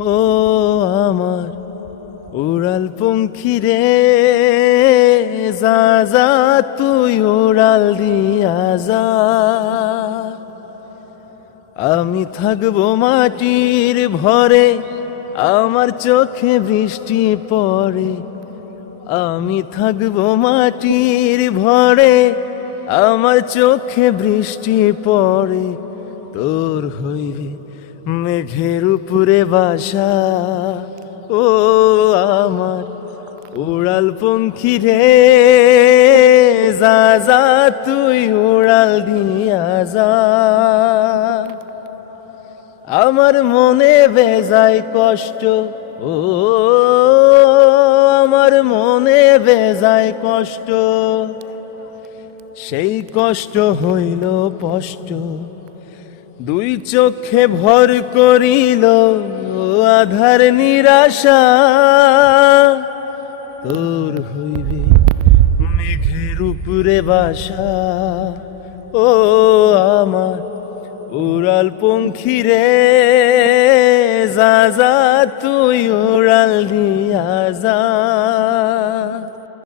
ও আমার উড়াল পঙ্খী রে, যা যা তুই উড়াল দিয়া যা। আমি থাকবো মাটির ভরে, আমার চোখে বৃষ্টি পড়ে। আমি থাকবো মাটির ভরে, আমার চোখে বৃষ্টি পড়ে। তোর হইবে মেঘের উপরে বাসা, ও আমার উড়াল পঙ্খী রে, যা যা তুই উড়াল দিয়া যা। আমার মনে বেজায় কষ্ট, ও আমার মনে বেজায় কষ্ট, সেই কষ্ট হইল স্পষ্ট। দুই চোখে ভর করিল আধার নিরাশা, তোর হইবে মেঘের উপরে বাসা। ও আমার উড়াল পঙ্খী রে, যা যা তুই উড়াল দিয়া যা।